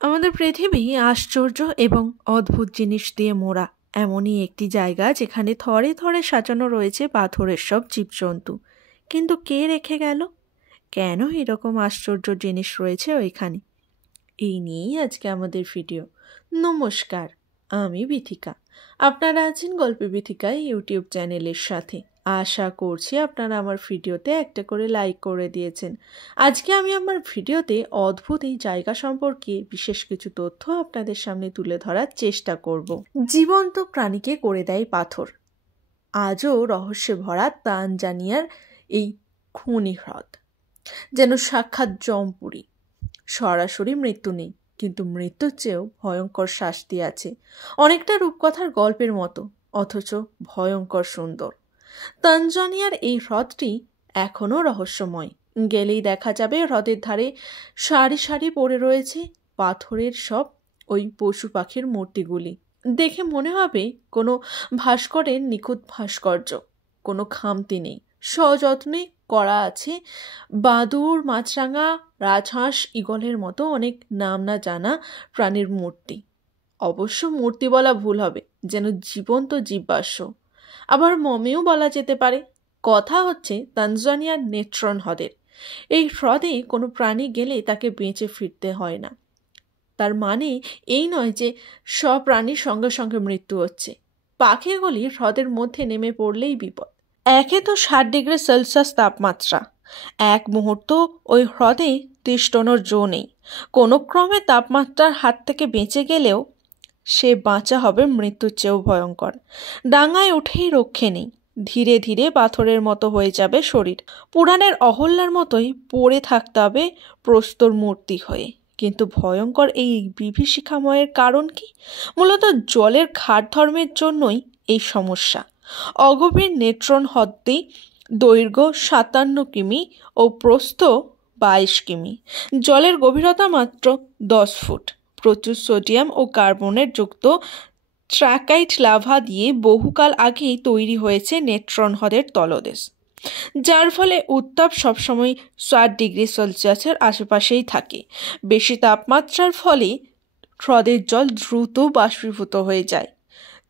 আমাদের পৃথিবী আশ্চর্য এবং অদ্ভুত জিনিস দিয়ে মোড়া। এমনই একটি জায়গা যেখানে থরে থরে সাজানো রয়েছে পাথরের সব জীবজন্তু। কিন্তু কে রেখে গেল? কেন এরকম আশ্চর্য জিনিস রয়েছে ওইখানে? এই নিয়েই আজকে আমাদের ভিডিও। নমস্কার, আমি বিথিকা। আপনারা আছেন গল্পে বিথিকা ইউটিউব চ্যানেলের সাথে। আশা করছি আপনারা আমার ভিডিওতে একটা করে লাইক করে দিয়েছেন। আজকে আমি আমার ভিডিওতে অদ্ভুত এই জায়গা সম্পর্কে বিশেষ কিছু তথ্য আপনাদের সামনে তুলে ধরার চেষ্টা করব। জীবন্ত প্রাণীকে করে দেয় পাথর। আজও রহস্যে ভরা তানজানিয়ার এই খনি হ্রদ যেন সাক্ষাৎ জমপুরি। সরাসরি মৃত্যু নেই, কিন্তু মৃত্যুর চেয়েও ভয়ঙ্কর শাস্তি আছে। অনেকটা রূপকথার গল্পের মতো, অথচ ভয়ঙ্কর সুন্দর। তানজানিয়ার এই হ্রদটি এখনও রহস্যময়। গেলেই দেখা যাবে হ্রদের ধারে সারি সারি পড়ে রয়েছে পাথরের সব ওই পশু পাখির মূর্তিগুলি। দেখে মনে হবে কোনো ভাস্করের নিখুঁত ভাস্কর্য। কোনো খামতি নেই, সযত্নে করা আছে। বাদুড়, মাছরাঙা, রাজহাঁস, ঈগলের মতো অনেক নাম না জানা প্রাণীর মূর্তি। অবশ্য মূর্তি বলা ভুল হবে, যেন জীবন্ত জীবাশ্ম। আবার মমিও বলা যেতে পারে। কথা হচ্ছে তানজানিয়ার নেত্রন হ্রদের। এই হ্রদে কোনো প্রাণী গেলে তাকে বেঁচে ফিরতে হয় না। তার মানে এই নয় যে সব প্রাণীর সঙ্গে সঙ্গে মৃত্যু হচ্ছে। পাখিগুলি হ্রদের মধ্যে নেমে পড়লেই বিপদ। একে তো 60 ডিগ্রি সেলসিয়াস তাপমাত্রা। এক মুহূর্ত ওই হ্রদে তিষ্ঠনোর জো নেই। কোনো ক্রমে তাপমাত্রার হাত থেকে বেঁচে গেলেও সে বাঁচা হবে মৃত্যুর চেয়েও ভয়ঙ্কর। ডাঙায় উঠেই রক্ষে নেই। ধীরে ধীরে পাথরের মতো হয়ে যাবে শরীর। পুরাণের অহল্যার মতোই পড়ে থাকতে হবে প্রস্তর মূর্তি হয়ে। কিন্তু ভয়ঙ্কর এই বিভীষিকাময়ের কারণ কি? মূলত জলের ঘাট ধর্মের জন্যই এই সমস্যা। অগভীর নেত্রন হ্রদটি দৈর্ঘ্য 57 কিমি ও প্রস্থ 22 কিমি। জলের গভীরতা মাত্র 10 ফুট। প্রচুর সোডিয়াম ও কার্বনের যুক্ত ট্র্যাকাইট লাভা দিয়ে বহুকাল আগেই তৈরি হয়েছে নেত্রন হ্রদের তলদেশ, যার ফলে উত্তাপ সবসময় 60 ডিগ্রি সেলসিয়াসের আশেপাশেই থাকে। বেশি তাপমাত্রার ফলে হ্রদের জল দ্রুত বাষ্পীভূত হয়ে যায়।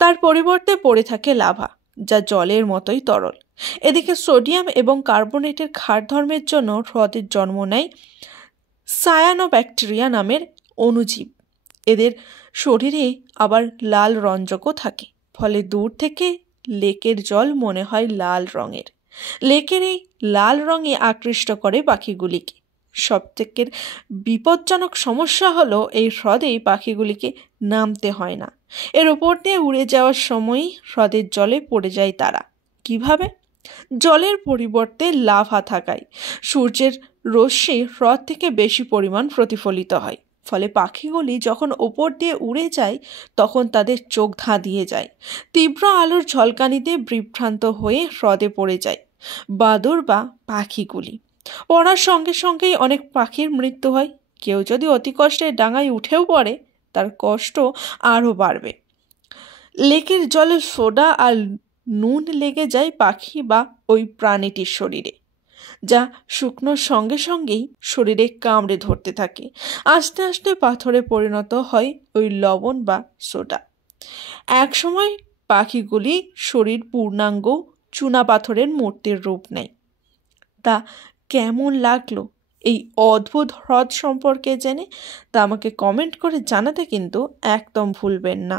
তার পরিবর্তে পড়ে থাকে লাভা, যা জলের মতোই তরল। এদিকে সোডিয়াম এবং কার্বনেটের ক্ষার ধর্মের জন্য হ্রদের জন্ম নেয় সায়ানোব্যাকটেরিয়া নামের অণুজীব। এদের শরীরে আবার লাল রঞ্জকও থাকে, ফলে দূর থেকে লেকের জল মনে হয় লাল রঙের। লেকের এই লাল রঙে আকৃষ্ট করে পাখিগুলিকে। সবথেকে বিপজ্জনক সমস্যা হলো এই হ্রদে পাখিগুলিকে নামতে হয় না। এর ওপর দিয়ে উড়ে যাওয়ার সময়ই হ্রদের জলে পড়ে যায় তারা। কিভাবে? জলের পরিবর্তে লাভা থাকায় সূর্যের রশ্মি হ্রদ থেকে বেশি পরিমাণ প্রতিফলিত হয়। ফলে পাখিগুলি যখন ওপর দিয়ে উড়ে যায় তখন তাদের চোখ ধাঁধিয়ে যায়। তীব্র আলোর ঝলকানিতে বিভ্রান্ত হয়ে হ্রদে পড়ে যায় বাদুড় বা পাখিগুলি। পড়ার সঙ্গে সঙ্গেই অনেক পাখির মৃত্যু হয়। কেউ যদি অতি কষ্টে ডাঙায় উঠেও পড়ে, তার কষ্ট আরও বাড়বে। লেকের জলে সোডা আর নুন লেগে যায় পাখি বা ওই প্রাণীটির শরীরে, যা শুকনোর সঙ্গে সঙ্গেই শরীরে কামড়ে ধরতে থাকে। আস্তে আস্তে পাথরে পরিণত হয় ওই লবণ বা সোডা। একসময় পাখিগুলি শরীর পূর্ণাঙ্গ চুনা পাথরের মূর্তির রূপ নেয়। তা কেমন লাগলো এই অদ্ভুত হ্রদ সম্পর্কে জেনে? তা আমাকে কমেন্ট করে জানাতে কিন্তু একদম ভুলবেন না।